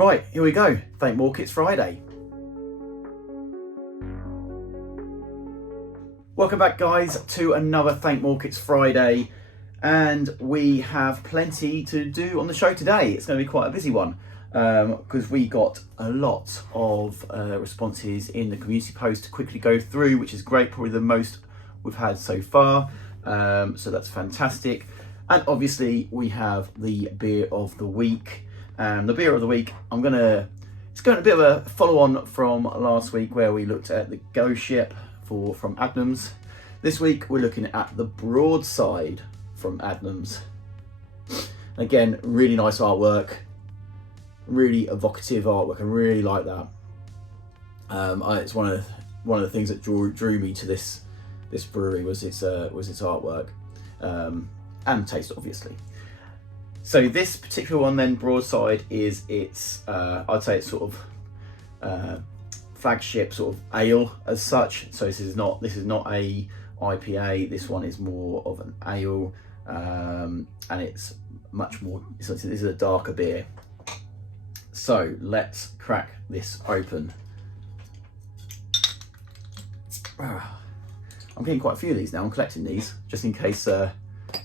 Right, here we go. Thank Mork, it's Friday. Welcome back, guys, to another Thank Mork, it's Friday. And we have plenty to do on the show today. It's going to be quite a busy one because we got a lot of responses in the community post to quickly go through, which is great, probably the most we've had so far. So that's fantastic. And obviously we have the beer of the week. The beer of the week, it's going a bit of a follow-on from last week where we looked at the Ghost Ship from Adnams. This week we're looking at the Broadside from Adnams. Again, really nice artwork, really evocative artwork. I really like that. It's one of the things that drew me to this brewery was its artwork and taste, obviously. So this particular one then, Broadside, is I'd say it's sort of flagship sort of ale as such. So this is not a IPA. This one is more of an ale, and it's much more. This is a darker beer. So let's crack this open. I'm getting quite a few of these now. I'm collecting these just in case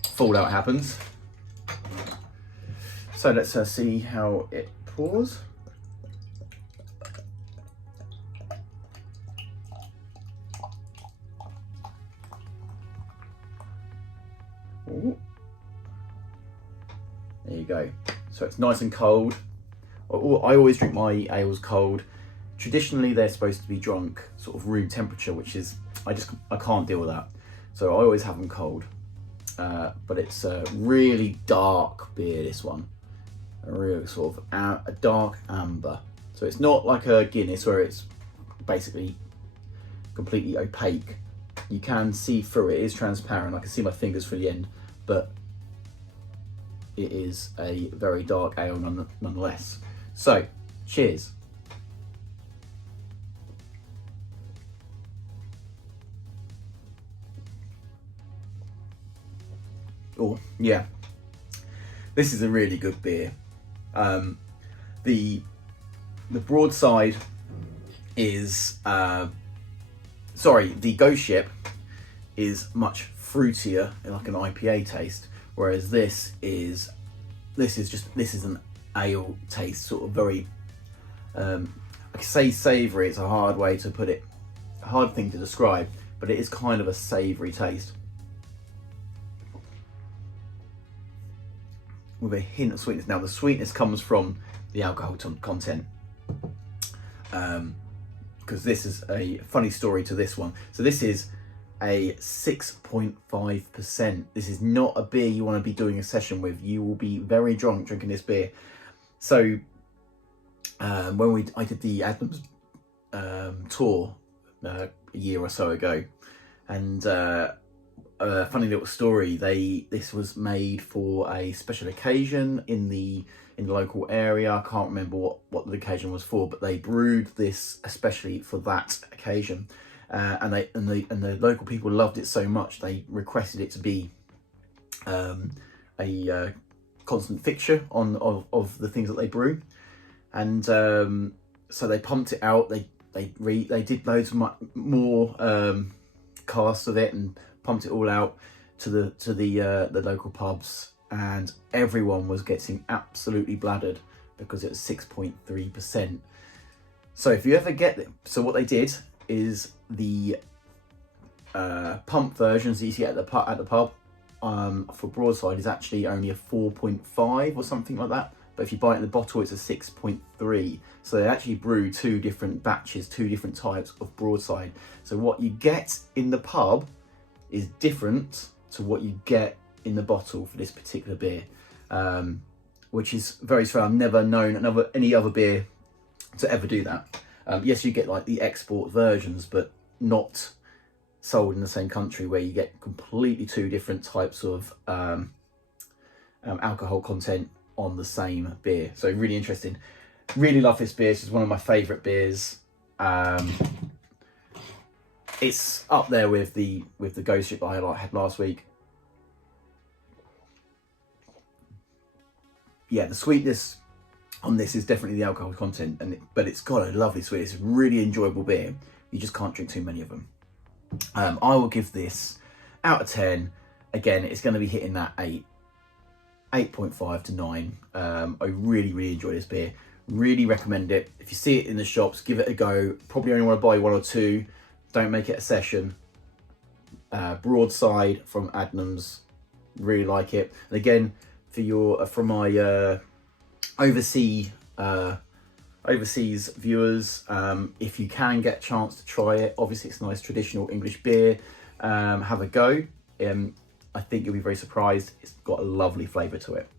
fallout happens. So let's see how it pours. Ooh. There you go. So it's nice and cold. I always drink my ales cold. Traditionally, they're supposed to be drunk sort of room temperature, which is I can't deal with that. So I always have them cold. But it's a really dark beer. This one. A real sort of a dark amber. So it's not like a Guinness where it's basically completely opaque. You can see through it. It is transparent. I can see my fingers through the end, but it is a very dark ale nonetheless. So, cheers. Oh, yeah. This is a really good beer. The Broadside is the Ghost Ship is much fruitier, like an IPA taste, whereas this is an ale taste, sort of very I could say savoury. It's a hard way to put it, a hard thing to describe, but it is kind of a savoury taste with a hint of sweetness. Now the sweetness comes from the alcohol content, because this is a funny story to this one. So this is a 6.5%. This is not a beer you want to be doing a session with. You will be very drunk drinking this beer. So when I did the Adnams tour a year or so ago, and a funny little story, this was made for a special occasion in the local area. I can't remember what the occasion was for, but they brewed this especially for that occasion, and the local people loved it so much they requested it to be a constant fixture of the things that they brew, and so they pumped it out. They did loads more casts of it and pumped it all out to the local pubs, and everyone was getting absolutely bladdered because it was 6.3%. So if you ever get it, so what they did is the pump versions that you see at the pub for Broadside is actually only a 4.5 or something like that. But if you buy it in the bottle, it's a 6.3. So they actually brew two different batches, two different types of Broadside. So what you get in the pub is different to what you get in the bottle for this particular beer, which is very strange. I've never known any other beer to ever do that. Yes, you get like the export versions, but not sold in the same country, where you get completely two different types of alcohol content on the same beer. So really interesting. Really love this beer. This is one of my favourite beers. It's up there with the Ghost Ship that I had last week. Yeah, the sweetness on this is definitely the alcohol content, but it's got a lovely sweet. It's a really enjoyable beer. You just can't drink too many of them. I will give this out of 10. Again, it's going to be hitting that 8.5 to 9. I really enjoy this beer. Really recommend it. If you see it in the shops, give it a go. Probably only want to buy 1 or 2. Don't make it a session. Broadside from Adnams. Really like it. And again, for my overseas viewers, if you can get a chance to try it, obviously it's a nice traditional English beer. Have a go. I think you'll be very surprised. It's got a lovely flavour to it.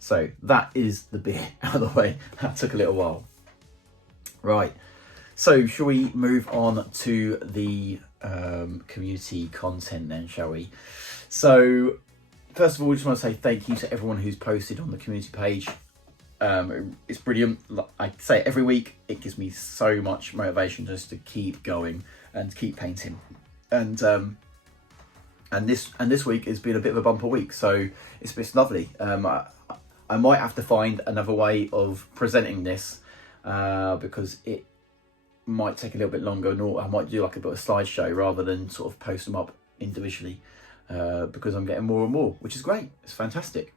So that is the beer out of the way. That took a little while. Right, so shall we move on to the community content then, shall we? So first of all, I just want to say thank you to everyone who's posted on the community page. It's brilliant. I say it every week. It gives me so much motivation just to keep going and keep painting. And this week has been a bit of a bumper week, so it's lovely. I might have to find another way of presenting this because it might take a little bit longer. I might do like a bit of slideshow rather than sort of post them up individually because I'm getting more and more, which is great. It's fantastic.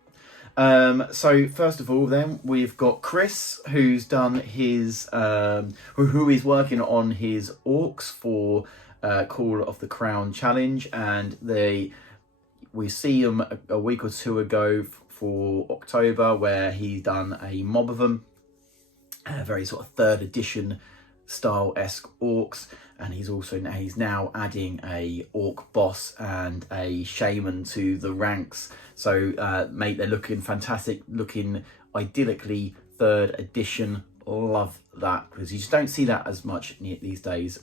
So first of all, then we've got Chris, who's done his who is working on his orcs for Call of the Crown challenge, and we see him a week or two ago for October, where he's done a mob of them, a very sort of 3rd edition style-esque orcs, and he's now adding a orc boss and a shaman to the ranks. So mate, they're looking fantastic, looking idyllically 3rd edition. Love that, because you just don't see that as much these days.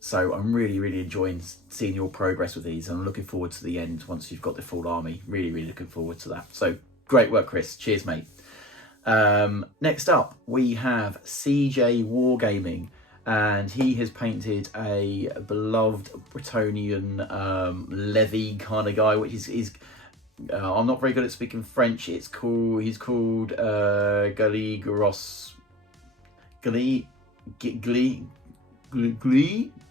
So I'm really enjoying seeing your progress with these, and I'm looking forward to the end once you've got the full army. Really looking forward to that. So great work, Chris. Cheers, mate. Next up, we have CJ Wargaming, and he has painted a beloved Bretonian levy kind of guy, which is I'm not very good at speaking French. He's called Galigros.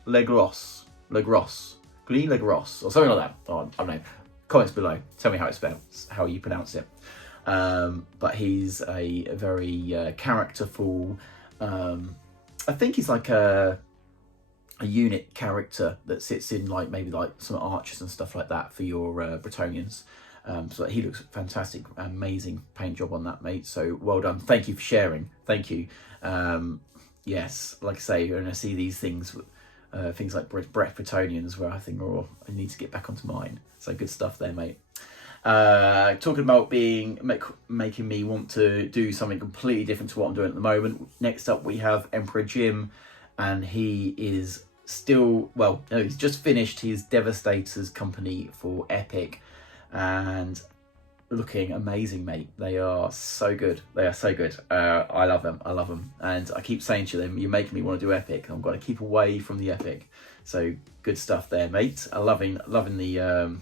Legros, or something like that. Oh, I don't know. Comments below. Tell me how it's spelled, how you pronounce it. But he's a very characterful. I think he's like a unit character that sits in maybe some archers and stuff like that for your Bretonians. So he looks fantastic, amazing paint job on that, mate. So well done. Thank you for sharing. Thank you. Yes, like I say, you're going to see these things. Things like Bretonians, where I think, I need to get back onto mine. So good stuff there, mate. Talking about making me want to do something completely different to what I'm doing at the moment. Next up, we have Emperor Jim, and he is he's just finished his Devastators company for Epic, and looking amazing, mate. They are so good. I love them, and I keep saying to them, you're making me want to do Epic. I've got to keep away from the Epic. So good stuff there, mate. I'm loving the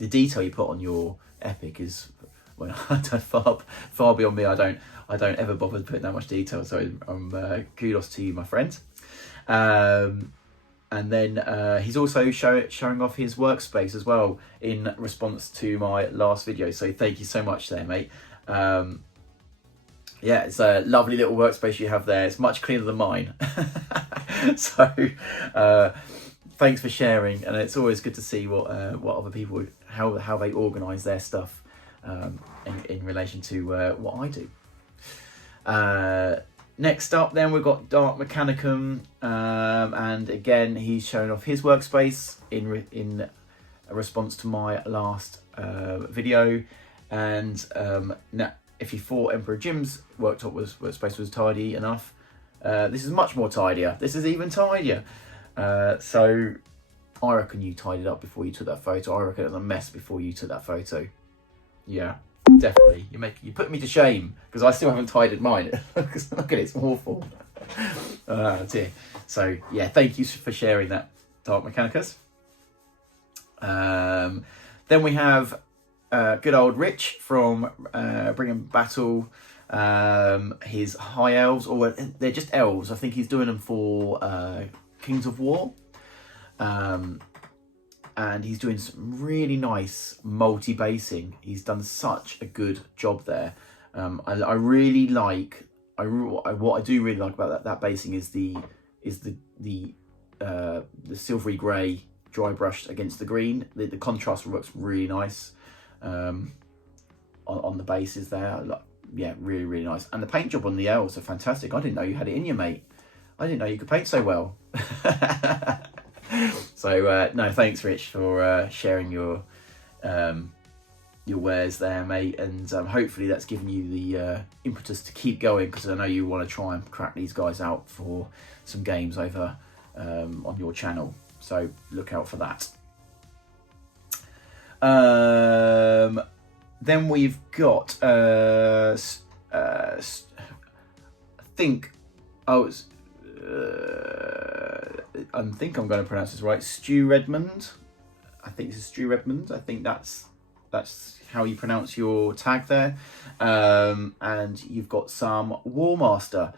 detail you put on your Epic. Is far beyond me. I don't ever bother putting that much detail, so kudos to you, my friend. And then he's also showing off his workspace as well in response to my last video. So thank you so much there, mate. Yeah, it's a lovely little workspace you have there. It's much cleaner than mine. So thanks for sharing. And it's always good to see what other people, how they organise their stuff in relation to what I do. Next up, then we've got Dark Mechanicum, and again he's showing off his workspace in a response to my last video. And now, if you thought Emperor Jim's workspace was tidy enough, this is much more tidier. This is even tidier. So I reckon you tidied up before you took that photo. I reckon it was a mess before you took that photo. Yeah. Definitely, you put me to shame because I still haven't tidied mine. Look at it, it's awful. Dear. So yeah, thank you for sharing that, Dark Mechanicus. Then we have good old Rich from Bring 'em Battle, his high elves, or they're just elves. I think he's doing them for Kings of War. And he's doing some really nice multi-basing. He's done such a good job there. I really like. What I do really like about that basing is the silvery grey dry brushed against the green. The contrast works really nice on the bases there. Yeah, really nice. And the paint job on the elves are fantastic. I didn't know you had it in you, mate. I didn't know you could paint so well. So no, thanks, Rich, for sharing your wares there, mate, and hopefully that's given you the impetus to keep going, because I know you want to try and crack these guys out for some games over on your channel, so look out for that. Then we've got I think I'm going to pronounce this right. Stu Redmond. I think this is Stu Redmond. I think that's how you pronounce your tag there. And you've got some Warmaster.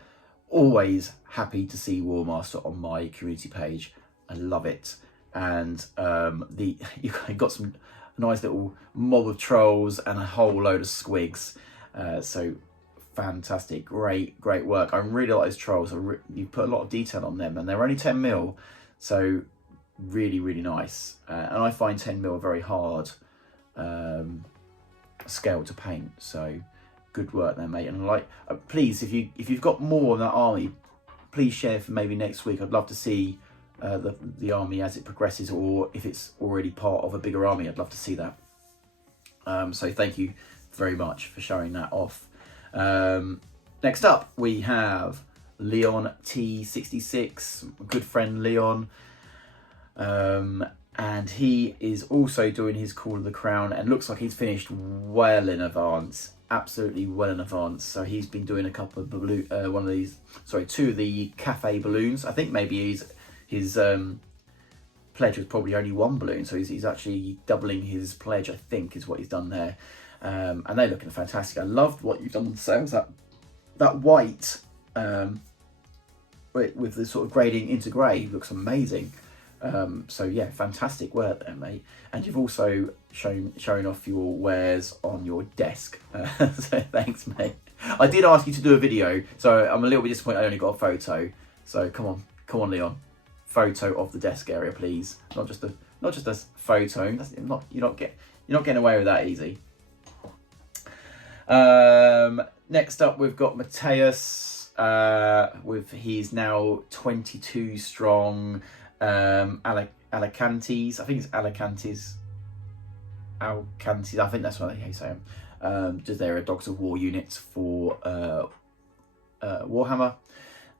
Always happy to see Warmaster on my community page. I love it. And you've got some nice little mob of trolls and a whole load of squigs. So fantastic, great work. I really like those trolls. You put a lot of detail on them, and they're only 10mm, so really nice. And I find 10mm a very hard scale to paint. So good work there, mate. And please, if you've got more of that army, please share for maybe next week. I'd love to see the army as it progresses, or if it's already part of a bigger army, I'd love to see that. So thank you very much for showing that off. Next up we have Leon T66, good friend Leon, and he is also doing his Call of the Crown, and looks like he's finished well in advance, absolutely well in advance. So he's been doing a couple of two of the cafe balloons. I think maybe his pledge was probably only one balloon, so he's actually doubling his pledge, I think, is what he's done there. And they're looking fantastic. I loved what you've done on the sails. That white with the sort of grading into grey looks amazing. So yeah, fantastic work there, mate. And you've also shown off your wares on your desk. So thanks, mate. I did ask you to do a video, so I'm a little bit disappointed I only got a photo. So come on, Leon. Photo of the desk area, please. Not just a photo. You're not getting away with that easy. Next up we've got Mateus he's now 22 strong. Alicantes, I think it's Alicantes, I think that's what they say them. They're a Dogs of War units for Warhammer,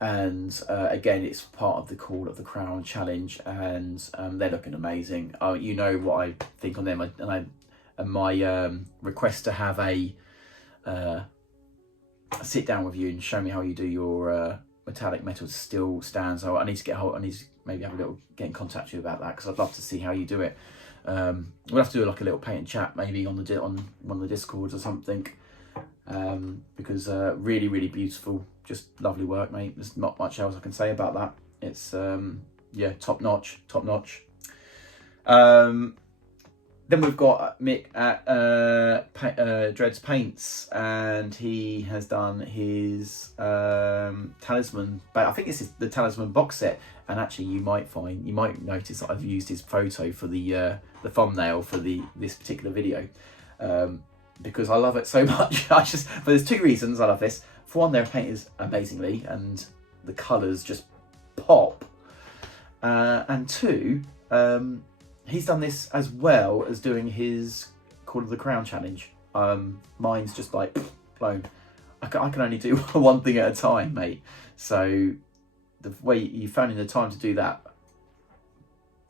and again it's part of the Call of the Crown challenge, and they're looking amazing. You know what I think on them, and my request to have a sit down with you and show me how you do your metallic metals still stands. I need to maybe have get in contact with you about that, because I'd love to see how you do it. We'll have to do like a little paint and chat maybe on one of the Discords or something, because really beautiful, just lovely work, mate. There's not much else I can say about that. It's yeah, top notch. Then we've got Mick at Dreads Paints, and he has done his talisman. But I think this is the talisman box set, and actually you might notice that I've used his photo for the thumbnail for this particular video, because I love it so much. But there's two reasons I love this. For one, they're painted amazingly, and the colours just pop. And two, he's done this as well as doing his Call of the Crown challenge. Mine's just like blown. I can only do one thing at a time, mate. So the way you found in the time to do that,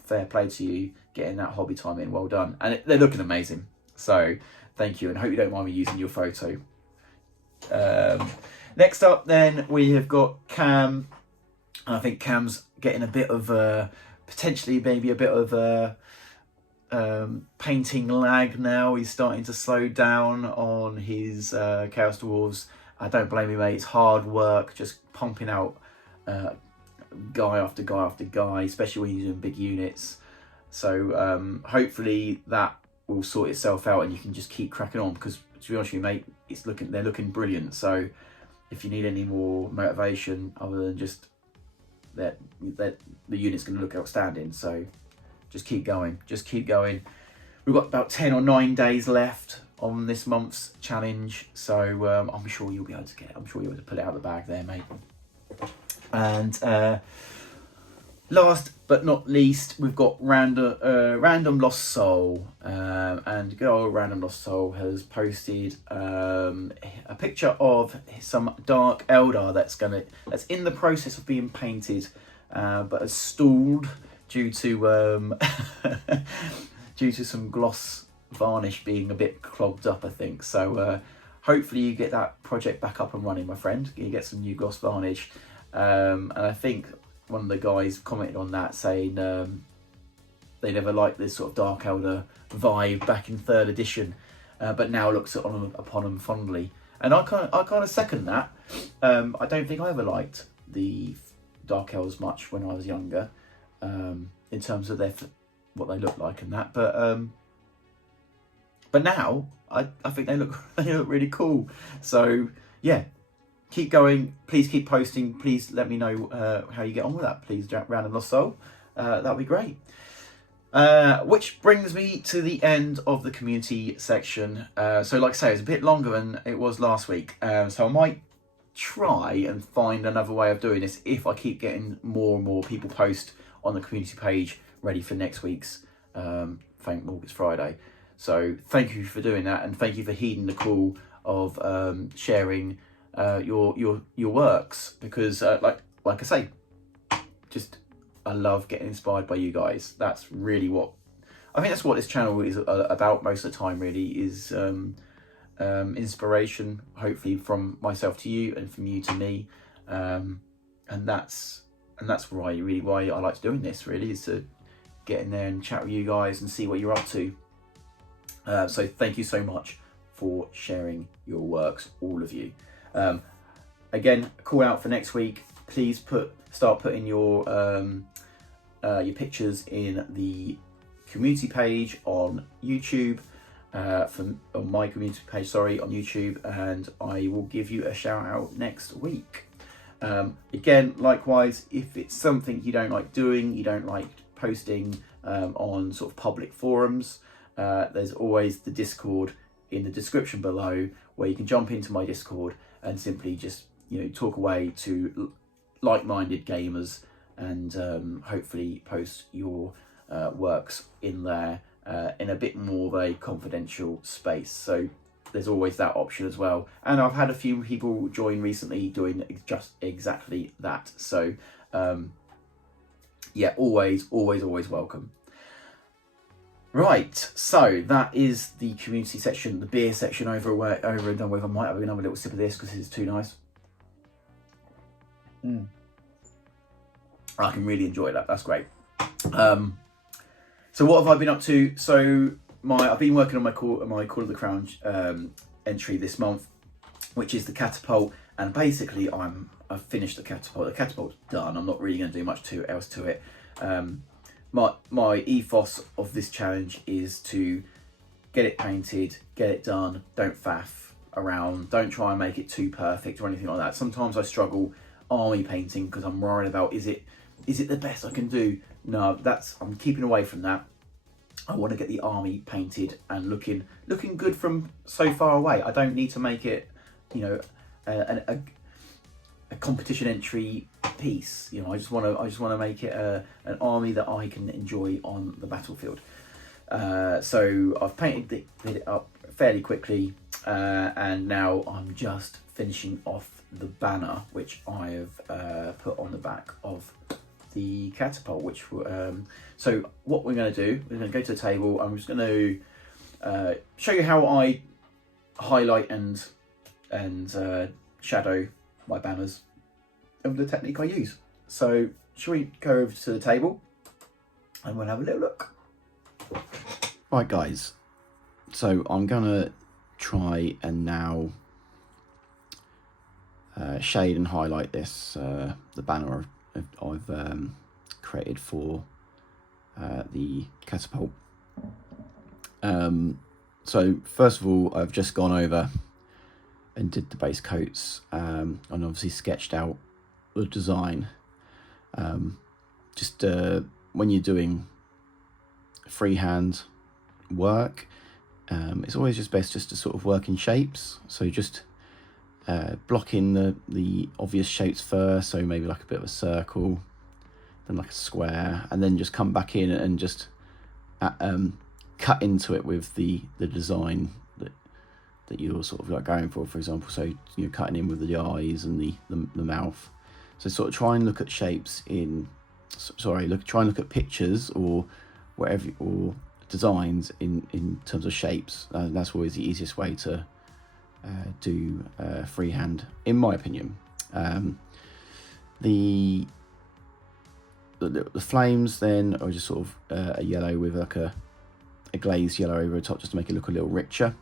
fair play to you, getting that hobby time in, well done. And they're looking amazing. So thank you, and I hope you don't mind me using your photo. Next up then we have got Cam. I think Cam's getting a bit of potentially maybe a bit of painting lag now. He's starting to slow down on his Chaos Dwarves I don't blame you, mate. It's hard work, just pumping out guy after guy after guy, especially when you're doing big units. So hopefully that will sort itself out and you can just keep cracking on, because to be honest with you, mate, they're looking brilliant. So if you need any more motivation other than just that the unit's going to look outstanding, so just keep going. We've got about 10 or 9 days left on this month's challenge, so I'm sure you'll be able to pull it out of the bag there, mate. And last but not least, we've got Random Lost Soul, and good old Random Lost Soul has posted a picture of some Dark Eldar that's in the process of being painted, but has stalled due to due to some gloss varnish being a bit clogged up, I think. So hopefully you get that project back up and running, my friend. You get some new gloss varnish, and I think one of the guys commented on that saying they never liked this sort of Dark Elder vibe back in 3rd edition, but now looks upon them fondly. And I kind of second that. I don't think I ever liked the Dark Elders much when I was younger, in terms of what they look like and that. But now I think they look really cool. So yeah. Keep going, please keep posting, please let me know how you get on with that, please, Random Lost Soul. That'd be great. Which brings me to the end of the community section. So like I say, it's a bit longer than it was last week, so I might try and find another way of doing this if I keep getting more and more people post on the community page ready for next week's Thank Mork It's Friday. So thank you for doing that, and thank you for heeding the call of sharing your works, because like I say, just I love getting inspired by you guys. That's really what this channel is about most of the time, really, is inspiration, hopefully from myself to you and from you to me, and that's why I like doing this, really, is to get in there and chat with you guys and see what you're up to. So thank you so much for sharing your works, all of you. Again, call out for next week. Please start putting your pictures in the community page on YouTube, on my community page, on YouTube, and I will give you a shout out next week. Again, likewise, if it's something you don't like doing, you don't like posting on sort of public forums, there's always the Discord in the description below, where you can jump into my Discord and simply just talk away to like-minded gamers, and hopefully post your works in there in a bit more of a confidential space. So there's always that option as well, and I've had a few people join recently doing just exactly that. So yeah, always welcome. Right, so that is the community section, the beer section over and done with. I might have another little sip of this because it's too nice. I can really enjoy that. That's great. So what have I been up to? So I've been working on my Call of the Crown entry this month, which is the catapult, and basically I've finished the catapult. The catapult's done. I'm not really going to do much else to it. My ethos of this challenge is to get it painted, get it done, don't faff around, don't try and make it too perfect or anything like that. Sometimes I struggle army painting because I'm worried about, is it the best I can do? No, I'm keeping away from that. I want to get the army painted and looking good from so far away. I don't need to make it, a competition entry piece. I just want to make it an army that I can enjoy on the battlefield. So I've painted it up fairly quickly, and now I'm just finishing off the banner, which I have put on the back of the catapult. So what we're going to do, we're going to go to the table. I'm just going to show you how I highlight and shadow my banners and the technique I use. So shall we go over to the table and we'll have a little look. Right guys, so I'm gonna try and now shade and highlight this, the banner I've created for the catapult. So first of all, I've just gone over and did the base coats, and obviously sketched out the design. Just when you're doing freehand work, it's always just best just to sort of work in shapes. So just block in the obvious shapes first, so maybe like a bit of a circle, then like a square, and then just come back in and just cut into it with the design that you're sort of like going for example. So you're cutting in with the eyes and the mouth. So sort of try and look at shapes try and look at pictures or whatever, or designs in terms of shapes. That's always the easiest way to do freehand, in my opinion. The flames then are just sort of a yellow with like a glazed yellow over the top, just to make it look a little richer.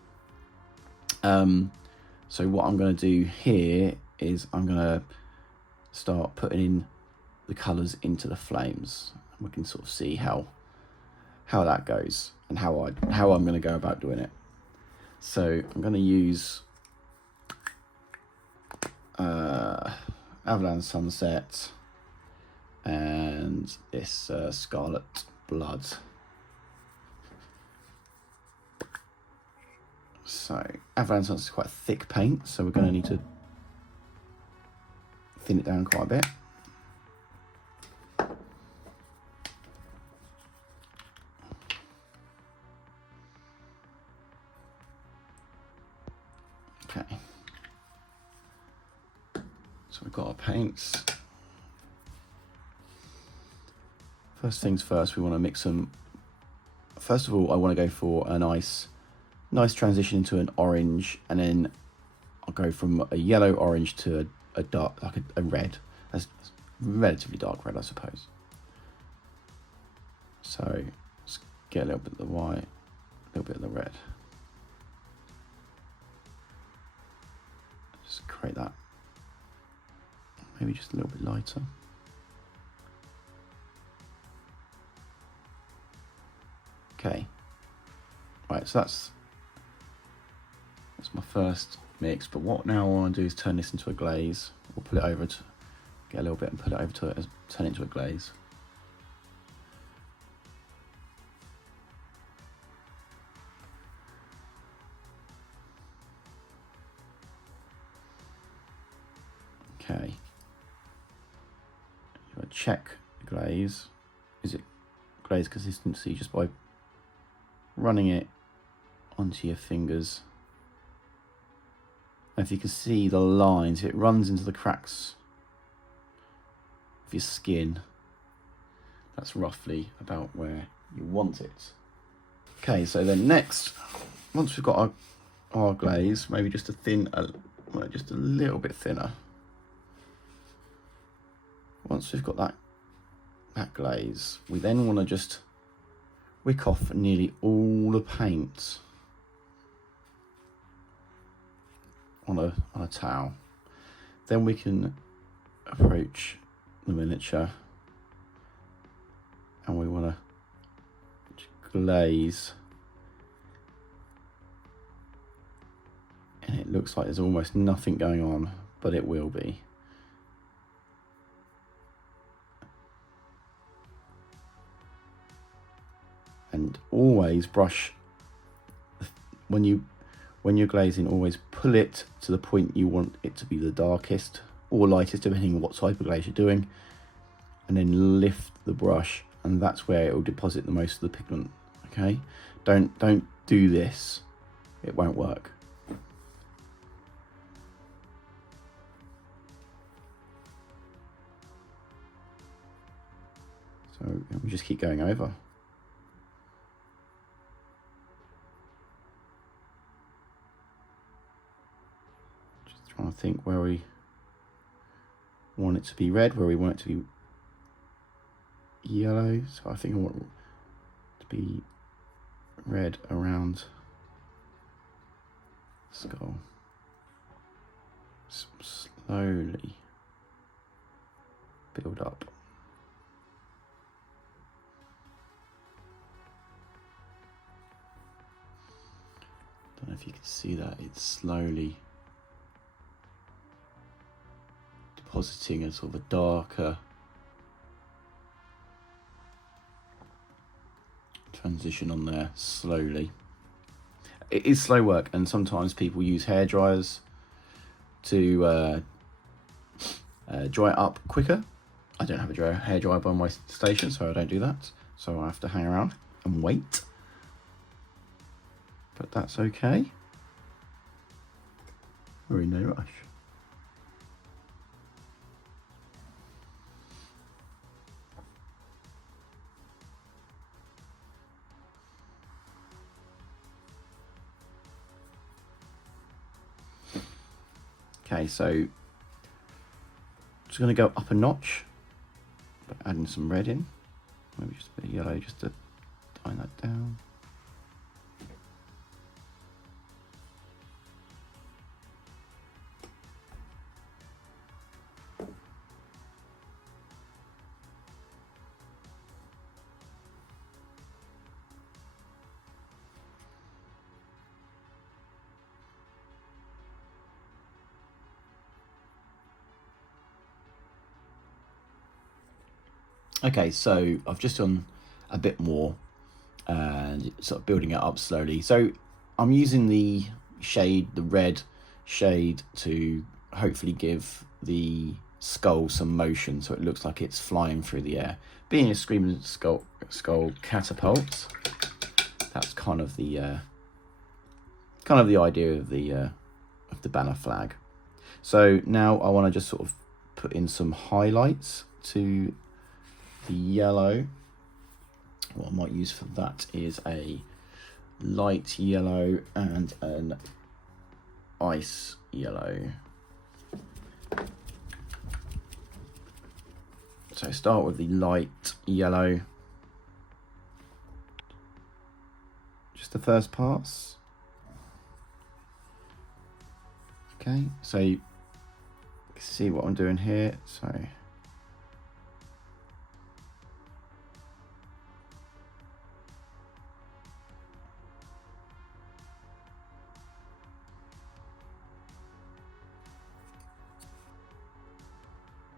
So what I'm going to do here is I'm going to start putting in the colours into the flames. We can sort of see how that goes and how I'm going to go about doing it. So I'm going to use Avalanche Sunset and this Scarlet Blood. So Avalanche Sunset is quite a thick paint, so we're going to need to thin it down quite a bit. Okay, so we've got our paints. First things first, we want to mix them. First of all, I want to go for a nice transition into an orange, and then I'll go from a yellow orange to a dark, like a red. That's relatively dark red, I suppose. So let's get a little bit of the white, a little bit of the red. Just create that. Maybe just a little bit lighter. Okay. Right, so that's my first mix, but what now I want to do is turn this into a glaze. We'll put it over to get a little bit and put it over to it, turn it into a glaze. Okay. You want to check the glaze. Is it glaze consistency just by running it onto your fingers? And if you can see the lines, if it runs into the cracks of your skin, that's roughly about where you want it. Okay, so then next, once we've got our glaze, maybe just just a little bit thinner. Once we've got that glaze, we then want to just wick off nearly all the paint on a towel. Then we can approach the miniature, and we want to glaze, and it looks like there's almost nothing going on, but it will be. And always brush, when you're glazing, always pull it to the point you want it to be the darkest or lightest, depending on what type of glaze you're doing, and then lift the brush, and that's where it will deposit the most of the pigment. Okay, don't do this, it won't work. So we just keep going over. Trying to think where we want it to be red, where we want it to be yellow. So I think I want it to be red around the skull. slowly build up. Don't know if you can see that, it's slowly depositing a sort of a darker transition on there slowly. It is slow work, and sometimes people use hair dryers to dry it up quicker. I don't have a hair dryer by my station, so I don't do that. So I have to hang around and wait. But that's okay. We're in no rush. Okay, so just going to go up a notch, but adding some red in, maybe just a bit of yellow just to tone that down. Okay, so I've just done a bit more and sort of building it up slowly. So I'm using the red shade to hopefully give the skull some motion so it looks like it's flying through the air. Being a screaming skull catapult, that's kind of the idea of the banner flag. So now I want to just sort of put in some highlights to the yellow. What I might use for that is a light yellow and an ice yellow. So start with the light yellow. Just the first pass. Okay, so you can see what I'm doing here. So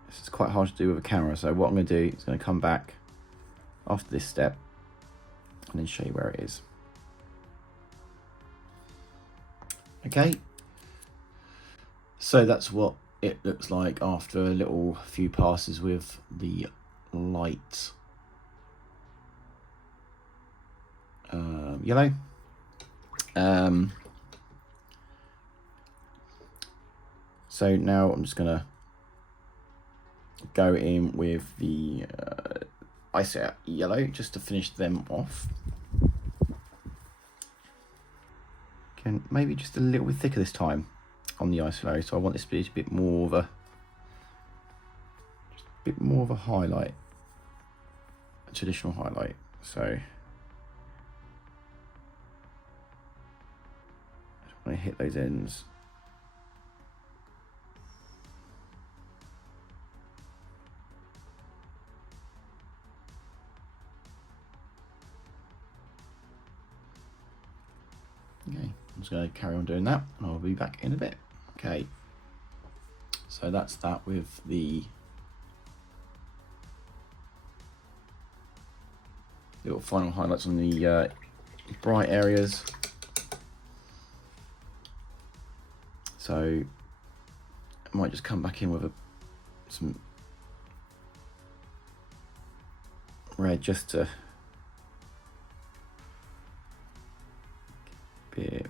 it's quite hard to do with a camera, so what I'm going to do is going to come back after this step and then show you where it is. Okay, so that's what it looks like after a few passes with the light yellow. So now I'm just going to go in with the ice yellow just to finish them off. Again, maybe just a little bit thicker this time on the ice yellow, so I want this to be a bit more of a highlight, a traditional highlight. So I just want to hit those ends. Okay, I'm just going to carry on doing that and I'll be back in a bit. Okay, so that's that with the little final highlights on the bright areas. So I might just come back in with some red just to be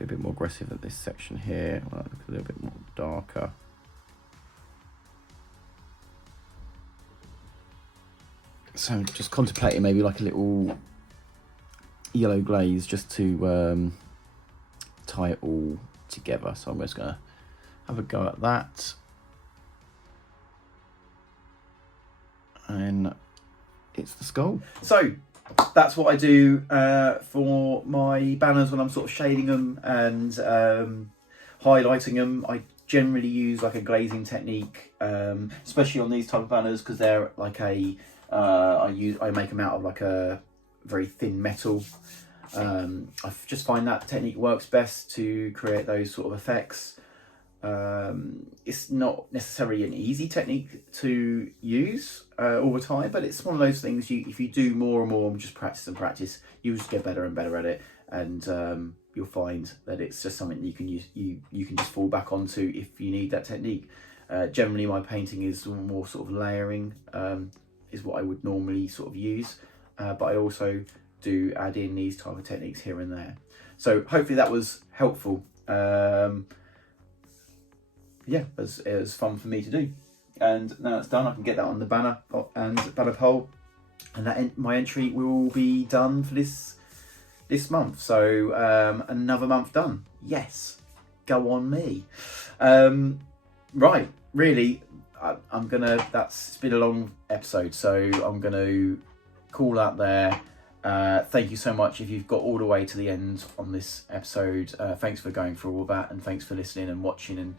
a bit more aggressive at this section here. I'll look a little bit more darker. So I'm just contemplating maybe like a little yellow glaze just to tie it all together. So I'm just going to have a go at that. And it's the skull. So that's what I do for my banners when I'm sort of shading them and highlighting them. I generally use like a glazing technique, especially on these type of banners, because they're like a I make them out of like a very thin metal. I just find that technique works best to create those sort of effects. It's not necessarily an easy technique to use all the time, but it's one of those things if you do more and more and just practice and practice, you just get better and better at it, and you'll find that it's just something that you can use. You can just fall back onto if you need that technique. Generally, my painting is more sort of layering, is what I would normally sort of use, but I also do add in these type of techniques here and there. So hopefully that was helpful. Yeah, it was fun for me to do, and now it's done, I can get that on the banner and banner pole, and that my entry will be done for this month. So another month done. Yes, go on me. Right, really, it's been a long episode, so I'm gonna call out there. Thank you so much if you've got all the way to the end on this episode. Thanks for going through all that, and thanks for listening and watching and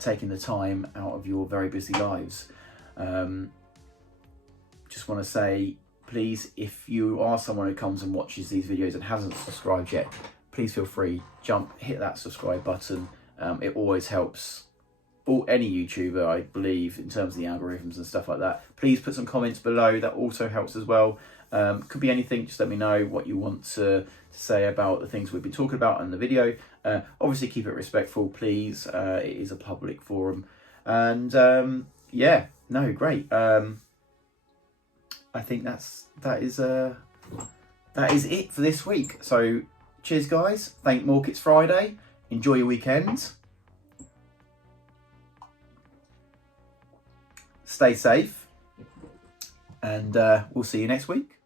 taking the time out of your very busy lives. Just want to say, please, if you are someone who comes and watches these videos and hasn't subscribed yet, please feel free, hit that subscribe button. It always helps any YouTuber, I believe, in terms of the algorithms and stuff like that. Please put some comments below, that also helps as well. Could be anything, just let me know what you want to say about the things we've been talking about in the video. Obviously keep it respectful, please. It is a public forum, and yeah, no, great. I think that is it for this week. So cheers guys, thank Mork, it's Friday, enjoy your weekend, stay safe, and we'll see you next week.